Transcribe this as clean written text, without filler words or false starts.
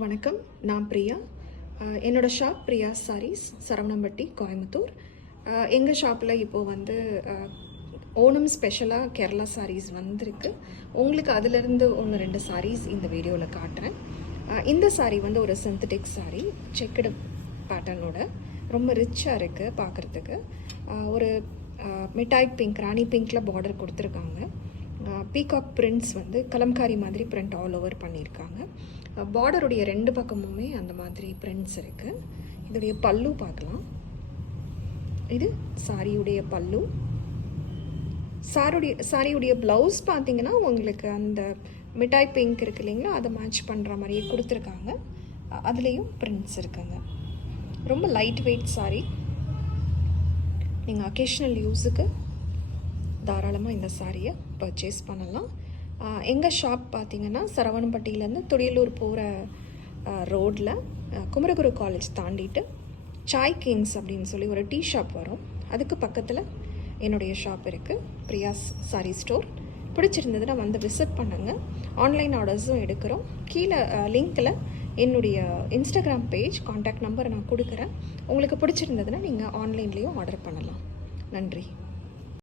வணக்கம், நான் பிரியா. என்னோட ஷாப் பிரியா சாரீஸ், சரவணம்பட்டி, கோயம்புத்தூர். எங்கள் ஷாப்பில் இப்போது வந்து ஓணம் ஸ்பெஷலாக கேரளா சாரீஸ் வந்திருக்கு. உங்களுக்கு அதிலிருந்து 1-2 சாரீஸ் இந்த வீடியோவில் காட்டுறேன். இந்த சாரீ வந்து ஒரு சிந்தட்டிக் சாரீ, செக்குடு பேட்டர்னோட ரொம்ப ரிச்சாக இருக்குது பார்க்குறதுக்கு. ஒரு மிட்டாய் பிங்க், ராணி பிங்க்கில் பார்டர் கொடுத்துருக்காங்க. பீகாக் பிரிண்ட்ஸ் வந்து கலம்காரி மாதிரி பிரிண்ட் ஆல் ஓவர் பண்ணியிருக்காங்க. பார்டருடைய 2 பக்கமுமே அந்த மாதிரி பிரிண்ட்ஸ் இருக்குது. இதோடைய பல்லு பார்க்கலாம். இது சாரியுடைய பல்லு. சாரியுடைய ப்ளவுஸ் பார்த்தீங்கன்னா உங்களுக்கு அந்த மிட்டாய் பிங்க் இருக்குது இல்லைங்களா, அதை மேட்ச் பண்ணுற மாதிரியே கொடுத்துருக்காங்க. அதுலேயும் பிரிண்ட்ஸ் இருக்குங்க. ரொம்ப லைட் வெயிட் சாரீ. நீங்கள் அக்கேஷ்னல் யூஸுக்கு தாராளமாக இந்த சாரியை பர்ச்சேஸ் பண்ணலாம். எங்கள் ஷாப் பார்த்திங்கன்னா சரவணம்பட்டியிலேருந்து துடியலூர் போகிற ரோடில் குமரகுரு காலேஜ் தாண்டிட்டு சாய் கிங்ஸ் அப்படின்னு சொல்லி ஒரு டீ ஷாப் வரும். அதுக்கு பக்கத்தில் என்னுடைய ஷாப் இருக்குது, பிரியாஸ் சாரீ ஸ்டோர். பிடிச்சிருந்ததுன்னா வந்து விசிட் பண்ணுங்கள். ஆன்லைன் ஆர்டர்ஸும் எடுக்கிறோம். கீழே லிங்க்கில் என்னுடைய இன்ஸ்டாகிராம் பேஜ், காண்டாக்ட் நம்பர் நான் கொடுக்குறேன். உங்களுக்கு பிடிச்சிருந்ததுன்னா நீங்கள் ஆன்லைன்லேயும் ஆர்டர் பண்ணலாம். நன்றி.